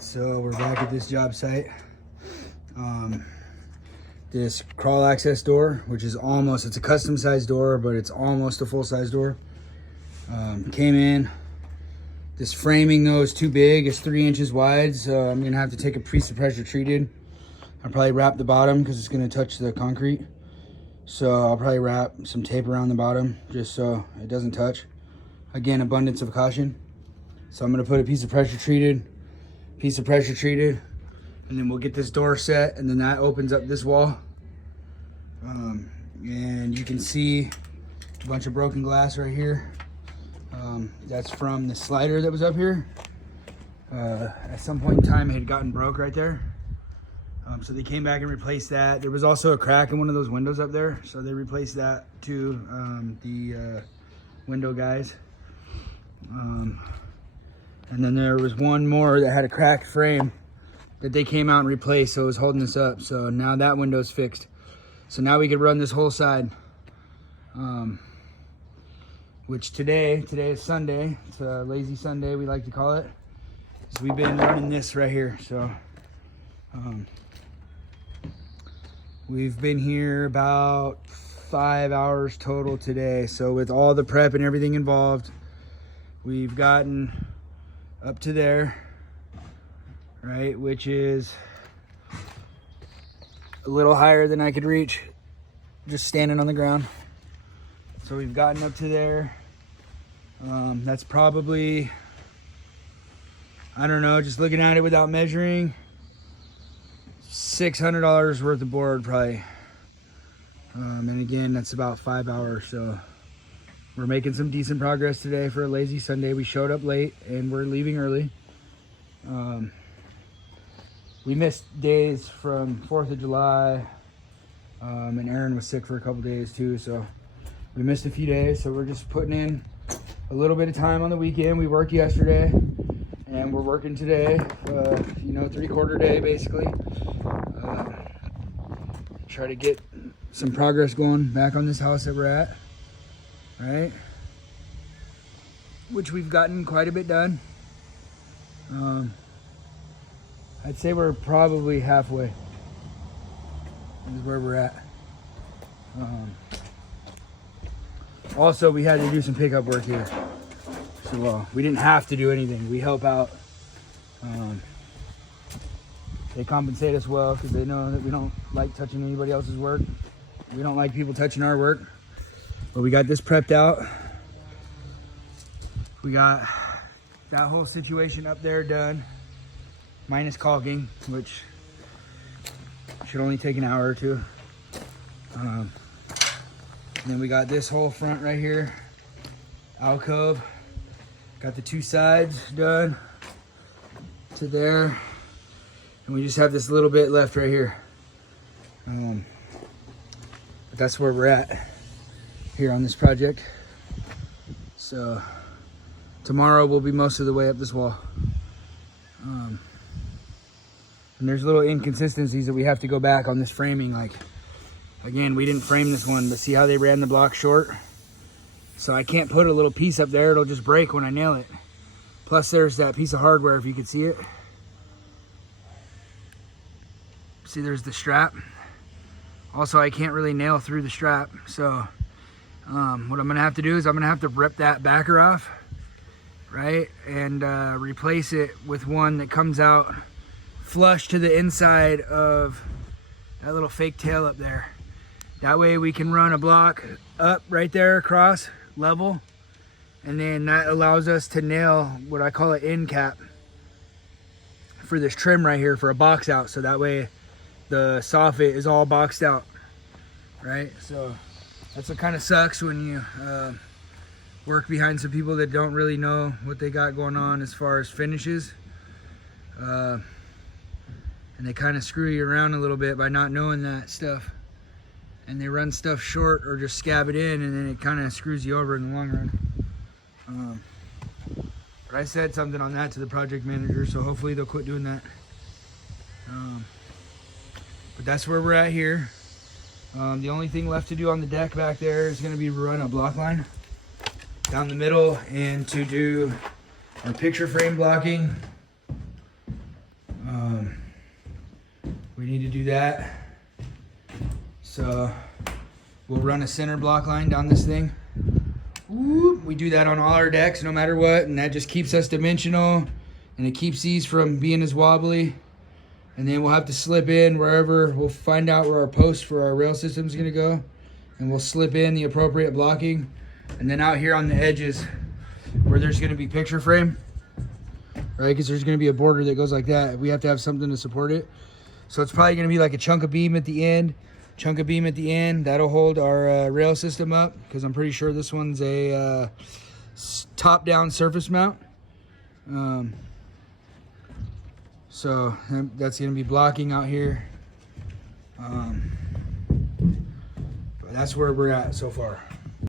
So we're back at this job site. This crawl access door, which is almost, it's a custom size door, but it's almost a full size door. Came in. This framing though is too big. It's 3 inches wide, so I'm gonna have to take a piece of pressure treated. I'll probably wrap the bottom because it's gonna touch the concrete. So I'll probably wrap some tape around the bottom just so it doesn't touch. Again, abundance of caution. So I'm gonna put a piece of pressure treated, and then we'll get this door set, and then that opens up this wall. And you can see a bunch of broken glass right here. That's from the slider that was up here. At some point in time it had gotten broke right there. So they came back and replaced that. There was also a crack in one of those windows up there, so they replaced that too, the window guys. And then there was one more that had a cracked frame that they came out and replaced, so it was holding us up. So now that window's fixed. So now we could run this whole side. Which today is Sunday. It's a lazy Sunday, we like to call it. So we've been running this right here. So we've been here about 5 hours total today. So with all the prep and everything involved, we've gotten up to there, right, which is a little higher than I could reach just standing on the ground. So we've gotten up to there. That's probably, I don't know, just looking at it without measuring, $600 worth of board probably. And again, that's about 5 hours. So we're making some decent progress today for a lazy Sunday. We showed up late and we're leaving early. We missed days from 4th of July, and Aaron was sick for a couple days too, so we missed a few days. So we're just putting in a little bit of time on the weekend. We worked yesterday and we're working today, 3/4 day basically. Try to get some progress going back on this house that we're at, right? Which we've gotten quite a bit done. I'd say we're probably halfway is where we're at. Also, we had to do some pickup work here. So we didn't have to do anything. We help out. They compensate us well because they know that we don't like touching anybody else's work. We don't like people touching our work. But we got this prepped out. We got that whole situation up there done, minus caulking, which should only take an hour or two. And then we got this whole front right here, alcove. Got the 2 sides done to there. And we just have this little bit left right here. But that's where we're at here on this project. So tomorrow we'll be most of the way up this wall. And there's little inconsistencies that we have to go back on this framing. Like, again, we didn't frame this one, but see how they ran the block short? So I can't put a little piece up there, it'll just break when I nail it. Plus there's that piece of hardware, if you could see it. See, there's the strap. Also, I can't really nail through the strap. So what I'm gonna have to do is I'm gonna have to rip that backer off, right? And replace it with one that comes out flush to the inside of that little fake tail up there. That way we can run a block up right there across level, and then that allows us to nail what I call an end cap for this trim right here for a box out, so that way the soffit is all boxed out, right? So that's what kind of sucks when you work behind some people that don't really know what they got going on as far as finishes. And they kind of screw you around a little bit by not knowing that stuff. And they run stuff short or just scab it in, and then it kind of screws you over in the long run. But I said something on that to the project manager, so hopefully they'll quit doing that. But that's where we're at here. The only thing left to do on the deck back there is going to be run a block line down the middle and to do our picture frame blocking We need to do that. So we'll run a center block line down this thing. Whoop. We do that on all our decks no matter what, and that just keeps us dimensional, and it keeps these from being as wobbly. And then we'll have to slip in wherever, we'll find out where our post for our rail system is gonna go, and we'll slip in the appropriate blocking. And then out here on the edges where there's gonna be picture frame, right? Because there's gonna be a border that goes like that. We have to have something to support it. So it's probably gonna be like a chunk of beam at the end, That'll hold our rail system up, because I'm pretty sure this one's a top-down surface mount. So that's gonna be blocking out here. But that's where we're at so far.